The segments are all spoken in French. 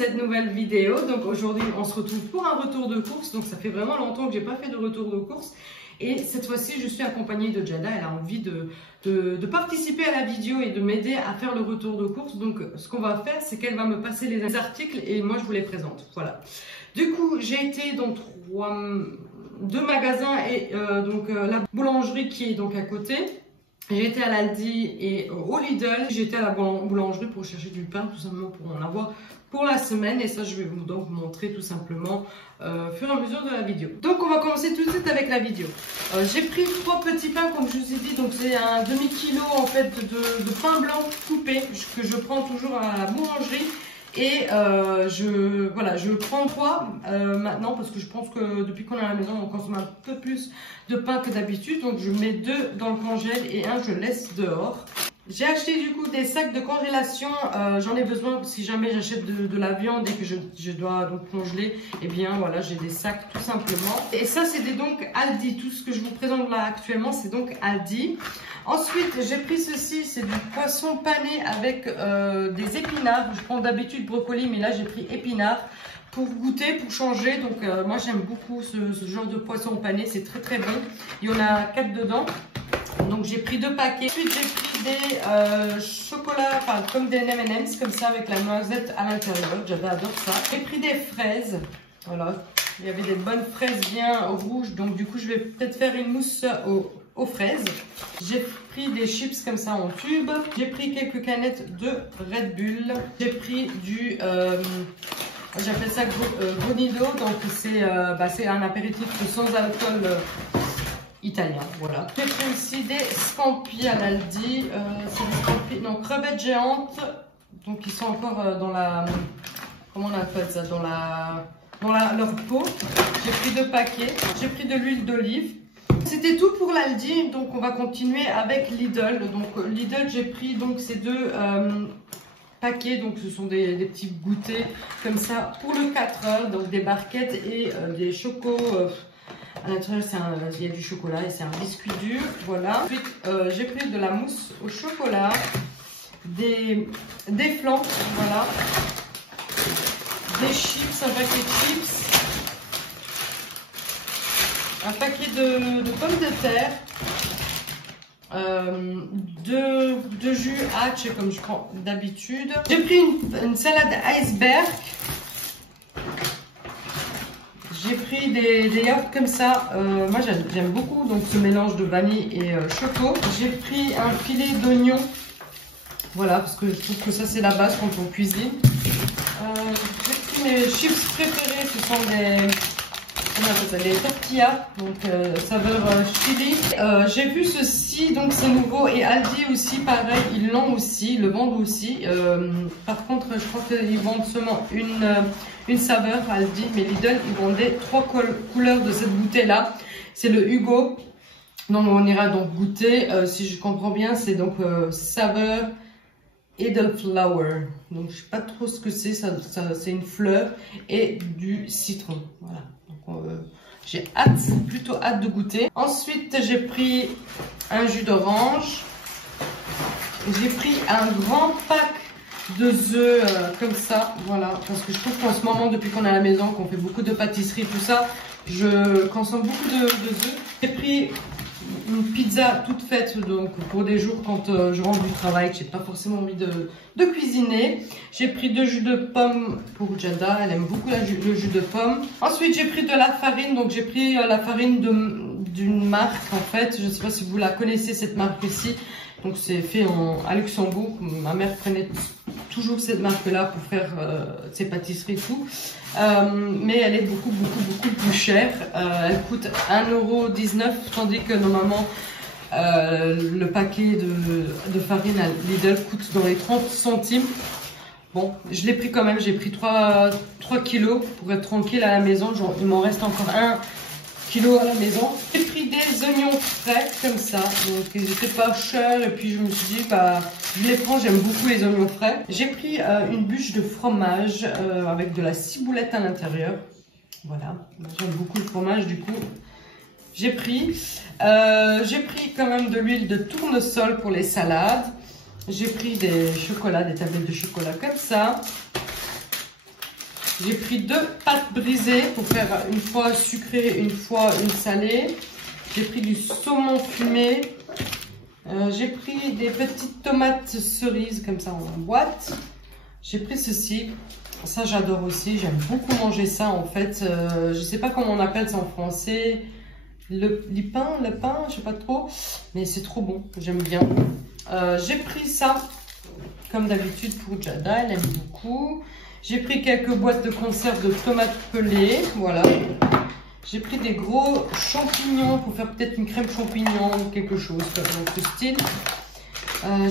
cette nouvelle vidéo. Donc aujourd'hui on se retrouve pour un retour de course. Donc ça fait vraiment longtemps que j'ai pas fait de retour de course. Et cette fois-ci je suis accompagnée de Jada. Elle a envie de participer à la vidéo et de m'aider à faire le retour de course. Donc ce qu'on va faire, c'est qu'elle va me passer les articles et moi je vous les présente. Voilà. Du coup j'ai été dans deux magasins et la boulangerie qui est donc à côté. J'ai été à l'Aldi et au Lidl. J'ai été à la boulangerie pour chercher du pain, tout simplement pour en avoir pour la semaine. Et ça, je vais vous montrer tout simplement au fur et à mesure de la vidéo. Donc, on va commencer tout de suite avec la vidéo. J'ai pris 3 petits pains, comme je vous ai dit. Donc, c'est un demi-kilo en fait de pain blanc coupé que je prends toujours à la boulangerie. Et je prends 3 maintenant parce que je pense que depuis qu'on est à la maison on consomme un peu plus de pain que d'habitude. Donc je mets 2 dans le congèle et un je laisse dehors. J'ai acheté du coup des sacs de congélation, j'en ai besoin si jamais j'achète de la viande et que je dois donc congeler. Et bien voilà, j'ai des sacs tout simplement. Et ça c'est donc Aldi, tout ce que je vous présente là actuellement c'est donc Aldi. Ensuite j'ai pris ceci, c'est du poisson pané avec des épinards. Je prends d'habitude brocoli mais là j'ai pris épinards pour goûter, pour changer. Donc moi j'aime beaucoup ce genre de poisson pané, c'est très très bon. Il y en a 4 dedans. Donc j'ai pris 2 paquets. Ensuite j'ai pris des chocolats, enfin comme des M&M's comme ça avec la noisette à l'intérieur. J'adore ça. J'ai pris des fraises. Voilà. Il y avait des bonnes fraises bien rouges. Donc du coup je vais peut-être faire une mousse aux fraises. J'ai pris des chips comme ça en tube. J'ai pris quelques canettes de Red Bull. J'ai pris du... j'appelle ça Gonido. Donc c'est un apéritif sans alcool italien, voilà. J'ai pris aussi des scampi à l'Aldi, c'est des scampi, donc crevettes géantes, donc ils sont encore dans la, comment on appelle ça, dans leur peau. J'ai pris 2 paquets, j'ai pris de l'huile d'olive. C'était tout pour l'Aldi, donc on va continuer avec Lidl. Donc Lidl, j'ai pris donc ces 2 paquets, donc ce sont des petits goûters comme ça pour le 4 heures, donc des barquettes et des chocos. À l'intérieur, il y a du chocolat et c'est un biscuit dur. Voilà. Ensuite, j'ai pris de la mousse au chocolat, des flans, voilà, des chips, un paquet de chips, un paquet de pommes de terre, de jus hatch comme je prends d'habitude. J'ai pris une salade iceberg. J'ai pris des yaourts comme ça, moi j'aime beaucoup donc ce mélange de vanille et choco. J'ai pris un filet d'oignon, voilà, parce que je trouve que ça c'est la base quand on cuisine. J'ai pris mes chips préférés, ce sont des tortillas, donc saveur chili. J'ai vu ceci, donc c'est nouveau et Aldi aussi pareil, ils l'ont aussi, ils le vendent aussi. Par contre je crois qu'ils vendent seulement une saveur Aldi, mais Lidl ils vendaient 3 couleurs de cette bouteille là. C'est le Hugo, donc on ira donc goûter. Si je comprends bien c'est donc saveur Edelflower, donc je sais pas trop ce que c'est, c'est une fleur et du citron, voilà. J'ai plutôt hâte de goûter. Ensuite, j'ai pris un jus d'orange. J'ai pris un grand pack de œufs comme ça, voilà. Parce que je trouve qu'en ce moment, depuis qu'on est à la maison, qu'on fait beaucoup de pâtisserie, tout ça, je consomme beaucoup de œufs. J'ai pris une pizza toute faite, donc pour des jours quand je rentre du travail, que j'ai pas forcément envie de cuisiner. J'ai pris 2 jus de pomme pour Jada, elle aime beaucoup le jus de pomme. Ensuite j'ai pris de la farine, donc j'ai pris la farine d'une marque en fait, je sais pas si vous la connaissez cette marque ici. Donc c'est fait à Luxembourg, ma mère prenait toujours cette marque là pour faire ses pâtisseries et tout. Mais elle est beaucoup plus chère, elle coûte 1,19 €, tandis que normalement le paquet de farine à Lidl coûte dans les 30 centimes. Bon, je l'ai pris quand même, j'ai pris 3 kilos pour être tranquille à la maison. Genre, il m'en reste encore 1 kilo à la maison. J'ai pris des oignons frais comme ça, donc ils n'étaient pas chers et puis je me suis dit bah je les prends, j'aime beaucoup les oignons frais. J'ai pris une bûche de fromage avec de la ciboulette à l'intérieur, voilà, j'aime beaucoup le fromage du coup. J'ai pris quand même de l'huile de tournesol pour les salades. J'ai pris des chocolats, des tablettes de chocolat comme ça. J'ai pris 2 pâtes brisées pour faire une fois sucrée, une fois une salée. J'ai pris du saumon fumé. J'ai pris des petites tomates cerises comme ça en boîte. J'ai pris ceci. Ça j'adore aussi. J'aime beaucoup manger ça en fait. Je sais pas comment on appelle ça en français. Le pain, je sais pas trop. Mais c'est trop bon. J'aime bien. J'ai pris ça comme d'habitude pour Jada. Elle aime beaucoup. J'ai pris quelques boîtes de conserve de tomates pelées. Voilà. J'ai pris des gros champignons pour faire peut-être une crème champignon ou quelque chose dans ce style.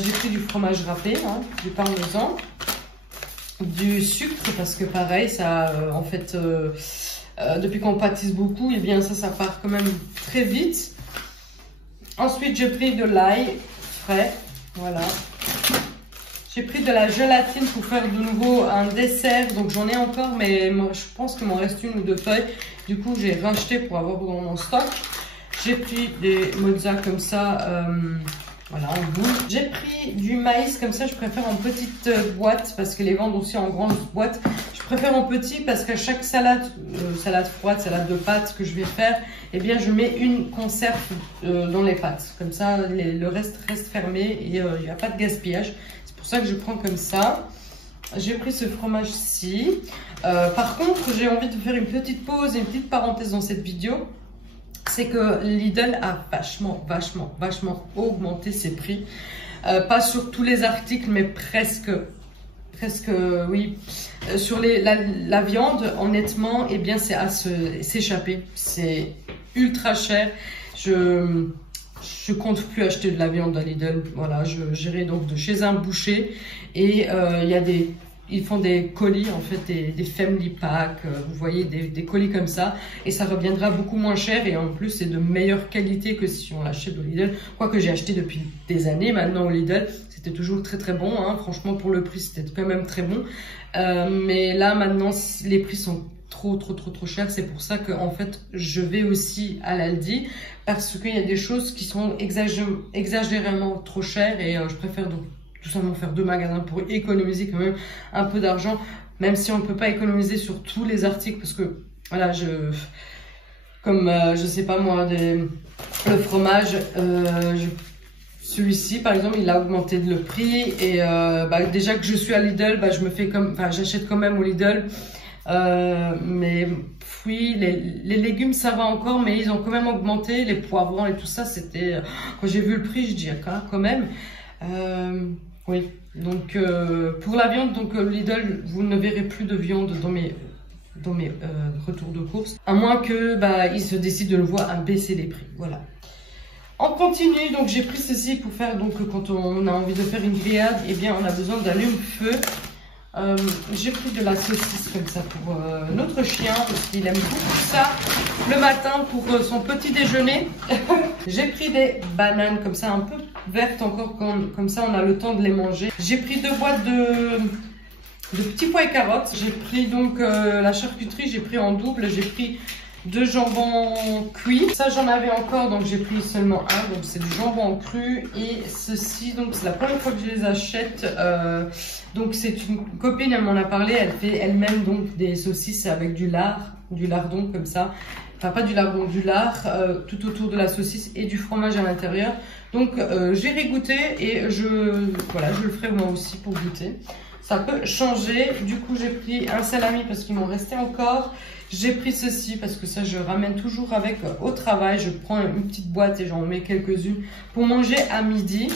J'ai pris du fromage râpé, hein, du parmesan, du sucre parce que pareil, ça, en fait, depuis qu'on pâtisse beaucoup, et bien ça part quand même très vite. Ensuite, j'ai pris de l'ail frais, voilà. J'ai pris de la gélatine pour faire de nouveau un dessert, donc j'en ai encore, mais moi, je pense qu'il m'en reste 1 ou 2 feuilles. Du coup, j'ai racheté pour avoir dans mon stock. J'ai pris des mozza comme ça, voilà, en boule. J'ai pris du maïs comme ça, je préfère en petite boîte parce que les vendent aussi en grande boîte. Je préfère en petit parce qu'à chaque salade, salade froide, salade de pâtes que je vais faire, eh bien, je mets une conserve dans les pâtes. Comme ça, le reste reste fermé et il n'y a pas de gaspillage. C'est pour ça que je prends comme ça. J'ai pris ce fromage-ci. Par contre, j'ai envie de faire une petite pause et une petite parenthèse dans cette vidéo. C'est que Lidl a vachement augmenté ses prix. Pas sur tous les articles, mais presque oui. Sur la viande, honnêtement, eh bien, c'est à s'échapper. C'est ultra cher. Je compte plus acheter de la viande à Lidl. Voilà, j'irai donc de chez un boucher et ils font des colis, en fait, des family packs, vous voyez, des colis comme ça, et ça reviendra beaucoup moins cher, et en plus, c'est de meilleure qualité que si on l'achète au Lidl, quoique j'ai acheté depuis des années maintenant au Lidl, c'était toujours très bon, hein. Franchement, pour le prix, c'était quand même très bon, mais là, maintenant, les prix sont trop chers, c'est pour ça que, en fait, je vais aussi à l'Aldi, parce qu'il y a des choses qui sont exagérément trop chères, et je préfère donc tout simplement faire 2 magasins pour économiser quand même un peu d'argent, même si on ne peut pas économiser sur tous les articles, parce que voilà, je sais pas moi, le fromage, celui-ci par exemple, il a augmenté le prix, et déjà que je suis à Lidl, je me fais j'achète quand même au Lidl, mais oui, les légumes ça va encore, mais ils ont quand même augmenté, les poivrons et tout ça, c'était, quand j'ai vu le prix, je dis quand même. Oui, donc pour la viande, donc Lidl, vous ne verrez plus de viande dans mes retours de course, à moins que ils se décident de nouveau à baisser les prix. Voilà. On continue, donc j'ai pris ceci pour faire, donc quand on a envie de faire une grillade, eh bien on a besoin d'allume-feu. J'ai pris de la saucisse comme ça pour notre chien parce qu'il aime beaucoup ça le matin pour son petit déjeuner. J'ai pris des bananes comme ça un peu vertes encore, comme ça on a le temps de les manger. J'ai pris 2 boîtes de petits pois et carottes. J'ai pris donc la charcuterie, j'ai pris en double. J'ai pris 2 jambons cuits. Ça j'en avais encore, donc j'ai pris seulement un. Donc c'est du jambon cru. Et ceci, donc c'est la première fois que je les achète. Donc c'est une copine, elle m'en a parlé. Elle fait elle-même donc des saucisses avec du lardon comme ça. Enfin pas du lardon, du lard tout autour de la saucisse et du fromage à l'intérieur. Donc j'ai régoûté et je le ferai moi aussi pour goûter. Ça peut changer. Du coup j'ai pris un salami parce qu'il m'en restait encore. J'ai pris ceci parce que ça je ramène toujours avec au travail. Je prends une petite boîte et j'en mets quelques-unes pour manger à midi.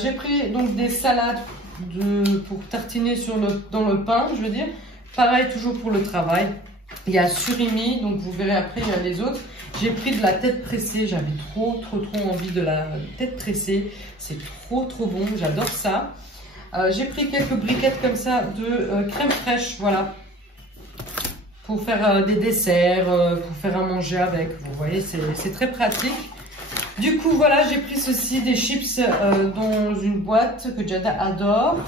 J'ai pris donc des salades pour tartiner dans le pain, je veux dire. Pareil toujours pour le travail. Il y a surimi, donc vous verrez après il y a les autres. J'ai pris de la tête pressée, j'avais trop envie de la tête pressée. C'est trop bon, j'adore ça. J'ai pris quelques briquettes comme ça de crème fraîche, voilà. Pour faire des desserts, pour faire à manger avec. Vous voyez, c'est très pratique. Du coup, voilà, j'ai pris ceci, des chips dans une boîte que Jada adore.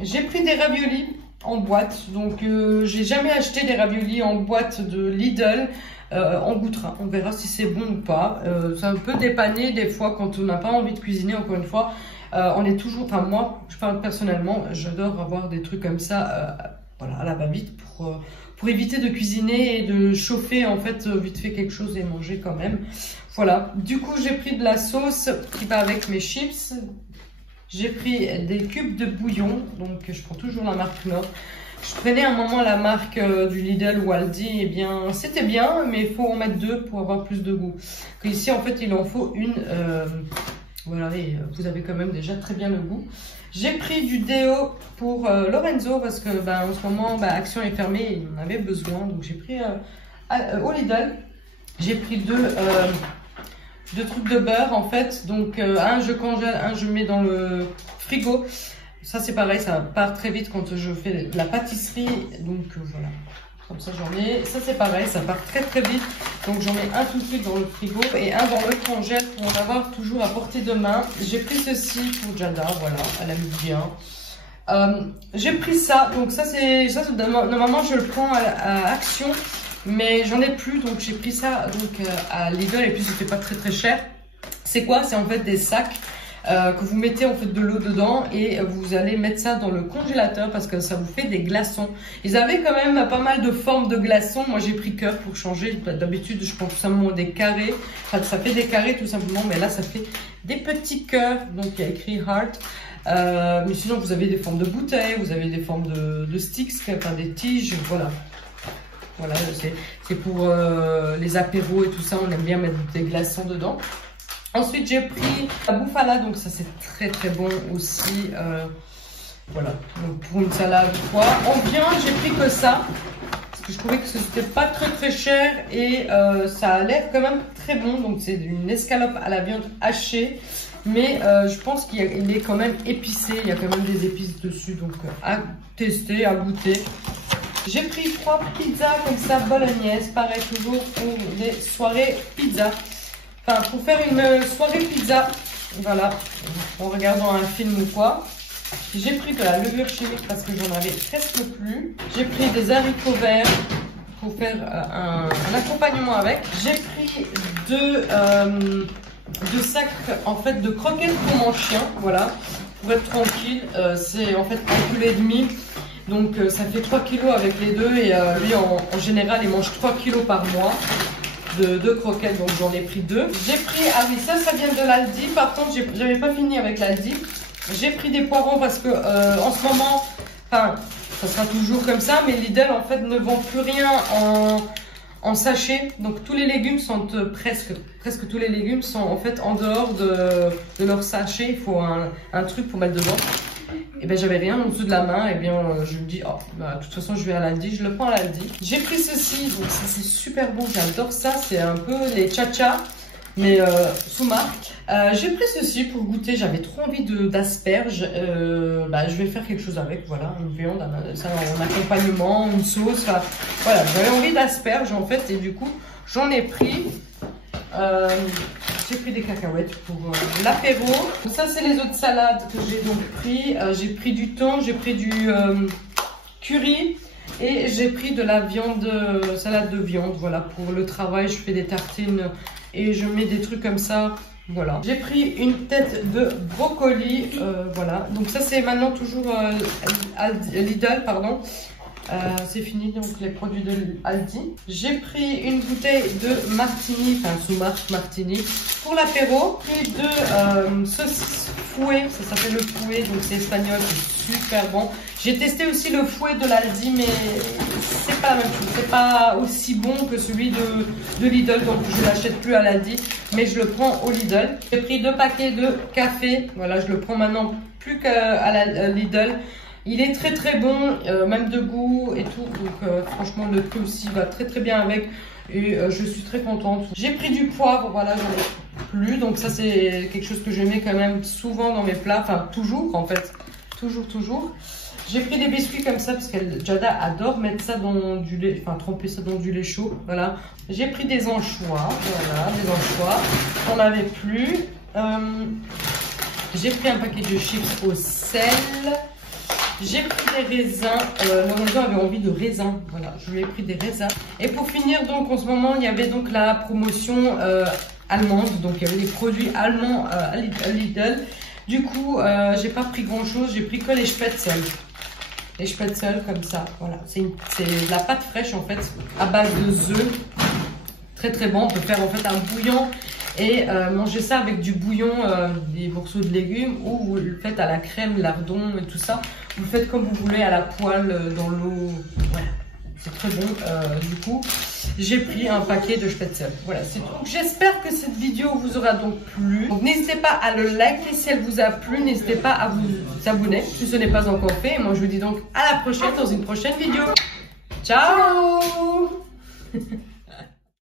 J'ai pris des raviolis en boîte. Donc, j'ai jamais acheté des raviolis en boîte de Lidl. On goûtera, on verra si c'est bon ou pas. Ça peut dépanner des fois quand on n'a pas envie de cuisiner, encore une fois. On est toujours, enfin moi, je parle personnellement, j'adore avoir des trucs comme ça voilà, à la va-vite pour éviter de cuisiner et de chauffer en fait vite fait quelque chose et manger quand même. Voilà, du coup j'ai pris de la sauce qui va avec mes chips. J'ai pris des cubes de bouillon, donc je prends toujours la marque Knorr. Je prenais à un moment la marque du Lidl ou Aldi, et bien c'était bien, mais il faut en mettre 2 pour avoir plus de goût. Ici en fait il en faut une, voilà, et vous avez quand même déjà très bien le goût. J'ai pris du déo pour Lorenzo parce que en ce moment Action est fermée et il en avait besoin, donc j'ai pris au Lidl. J'ai pris deux trucs de beurre en fait, donc un je congèle, un je mets dans le frigo. Ça c'est pareil, ça part très vite quand je fais de la pâtisserie, donc voilà, comme ça j'en ai. Ça c'est pareil, ça part très très vite, donc j'en mets un tout de suite dans le frigo et un dans le congèle pour en avoir toujours à portée de main. J'ai pris ceci pour Jada, voilà, elle aime bien. J'ai pris ça, donc ça normalement je le prends à Action. Mais j'en ai plus, donc j'ai pris ça donc, à Lidl et puis c'était pas très très cher. C'est quoi? C'est en fait des sacs que vous mettez en fait de l'eau dedans et vous allez mettre ça dans le congélateur parce que ça vous fait des glaçons. Ils avaient quand même pas mal de formes de glaçons. Moi j'ai pris cœur pour changer. D'habitude je prends tout simplement des carrés. Enfin, ça fait des carrés tout simplement, mais là ça fait des petits cœurs. Donc il y a écrit heart. Mais sinon vous avez des formes de bouteilles, vous avez des formes de sticks, enfin des tiges, voilà. Voilà, c'est pour les apéros et tout ça, on aime bien mettre des glaçons dedans. Ensuite, j'ai pris la bouffala, donc ça c'est très très bon aussi. Voilà, donc pour une salade ou quoi. En viande, j'ai pris que ça, parce que je trouvais que c'était pas très très cher et ça a l'air quand même très bon. Donc c'est une escalope à la viande hachée, mais je pense qu'il est quand même épicé, il y a quand même des épices dessus, donc à tester, à goûter. J'ai pris 3 pizzas comme ça, bolognaise, pareil toujours pour des soirées pizza. Enfin, pour faire une soirée pizza, voilà, en regardant un film ou quoi. J'ai pris de la levure chimique parce que j'en avais presque plus. J'ai pris des haricots verts pour faire un accompagnement avec. J'ai pris deux sacs en fait de croquettes pour mon chien, voilà, pour être tranquille. C'est en fait 1,5 kg. Donc ça fait 3 kilos avec les deux et lui en général il mange 3 kilos par mois de croquettes, donc j'en ai pris 2. J'ai pris, ah oui ça vient de l'Aldi, par contre j'avais pas fini avec l'Aldi. J'ai pris des poivrons parce que en ce moment, enfin ça sera toujours comme ça, mais Lidl en fait ne vend plus rien en sachet, donc tous les légumes sont presque tous les légumes sont en fait en dehors de leur sachet. Il faut un truc pour mettre dedans. Et ben j'avais rien en dessous de la main, et bien je me dis oh de toute façon je vais à l'Aldi, je le prends à l'Aldi. J'ai pris ceci, donc ça c'est super bon, j'adore ça, c'est un peu les tcha-tcha mais sous marque. J'ai pris ceci pour goûter, j'avais trop envie d'asperges, je vais faire quelque chose avec, voilà, une viande, ça en accompagnement, une sauce, voilà, j'avais envie d'asperges en fait et du coup j'en ai pris. J'ai pris des cacahuètes pour l'apéro. Ça c'est les autres salades que j'ai donc pris. J'ai pris du thon, j'ai pris du curry et j'ai pris de la viande, salade de viande. Voilà, pour le travail je fais des tartines et je mets des trucs comme ça. Voilà. J'ai pris une tête de brocoli. Voilà, donc ça c'est maintenant toujours Lidl, pardon. C'est fini donc les produits de Aldi. J'ai pris une bouteille de martini, enfin sous marque martini pour l'apéro. Puis de saucisse fouet, ça s'appelle le fouet, donc c'est espagnol, c'est super bon. J'ai testé aussi le fouet de l'Aldi, mais c'est pas la même chose, c'est pas aussi bon que celui de Lidl, donc je l'achète plus à l'Aldi, mais je le prends au Lidl. J'ai pris 2 paquets de café, voilà, je le prends maintenant plus qu'à Lidl. Il est très très bon, même de goût et tout, donc franchement le prix aussi va très très bien avec et je suis très contente. J'ai pris du poivre, voilà, j'en ai plus, donc ça c'est quelque chose que je mets quand même souvent dans mes plats, enfin toujours en fait, toujours. J'ai pris des biscuits comme ça parce que Jada adore mettre ça dans du lait, enfin tremper ça dans du lait chaud, voilà. J'ai pris des anchois, voilà, des anchois, j'en avais plus. J'ai pris un paquet de chips au sel. J'ai pris des raisins, Lorenzo avait envie de raisins, voilà, je lui ai pris des raisins. Et pour finir, donc en ce moment, il y avait donc la promotion allemande, donc il y avait des produits allemands à Lidl. Du coup, j'ai pas pris grand chose, j'ai pris que les spätzle. les spätzle comme ça. Voilà, c'est de la pâte fraîche en fait, à base de œufs. Très très bon, on peut faire en fait un bouillon et manger ça avec du bouillon, des morceaux de légumes, ou vous le faites à la crème, lardon et tout ça. Vous le faites comme vous voulez, à la poêle, dans l'eau. Voilà, c'est très bon. Du coup, j'ai pris un paquet de spätzle. Voilà, c'est tout. J'espère que cette vidéo vous aura donc plu. Donc n'hésitez pas à le liker si elle vous a plu. N'hésitez pas à vous abonner si ce n'est pas encore fait. Et moi je vous dis donc à la prochaine dans une prochaine vidéo. Ciao.